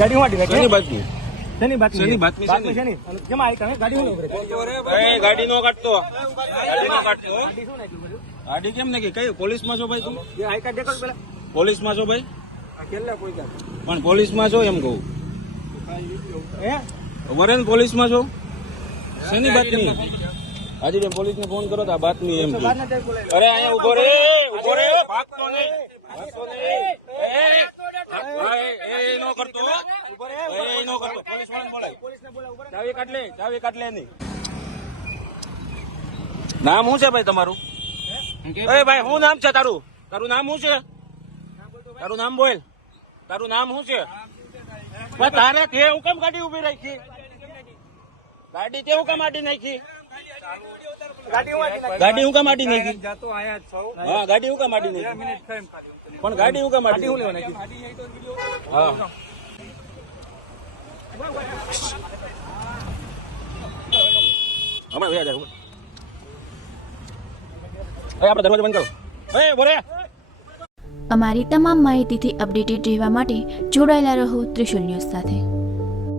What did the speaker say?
ગાડી વાડી શેની બાતમી? શેની બાતમી? શેની બાતમી? બાતમી શેની? કેમ આ તમે ગાડી નો ઉભરે? એ ગાડી નો કાઢતો. ગાડી નો કાઢતો. ગાડી શું નાખ્યું બધું? ગાડી કેમ નાખી? કઈ પોલીસમાં છો ભાઈ તું? જે આઈ કાર્ડ દેખાડ પેલા. પોલીસમાં છો ભાઈ? આ કેટલા કોઈ કા? પણ પોલીસમાં છો એમ કહું. હે? વરેન પોલીસમાં છો? શેની બાતમી? હાજી બેન પોલીસને ફોન કરો તો આ બાતમી એમ કે. બાર ના જાય બોલાય. અરે અહીંયા ઉભો રે, ઉભો રે, ભાગતો નહીં, ભાગતો નહીં. એ નો કરતો, ઉભો રે. એ નો કરતો. પોલીસ વાળાને બોલાય. પોલીસને બોલાવ ઉભો રે. ચાવી કાઢ લે, ચાવી કાઢ લે એની. નામ શું છે ભાઈ તમારું? એ ભાઈ શું નામ છે તારું? તારું નામ શું છે? તારું નામ બોલ. તારું નામ શું છે? તારે તે હું કેમ ગાડી ઉભી રાખી? ગાડી તે હું કેમ આડી નાખી? ગાડી વાડી નાખી. ગાડી હું કેમ આડી નાખી? જાતો આયા જ છો. હા ગાડી હું કેમ આડી નાખી? મિનિટ ખાઈમ ખાલી. પણ ગાડી હું કેમ આડી ગાડી હું નાખી? લેવા નાખી. હા હમણાં વ્યા જાય. આપણે દરવાજો બંધ કરો. એ બોરે. અમારી તમામ માહિતીથી અપડેટેડ રહેવા માટે જોડાયેલા રહો ત્રિશુલ ન્યૂઝ સાથે.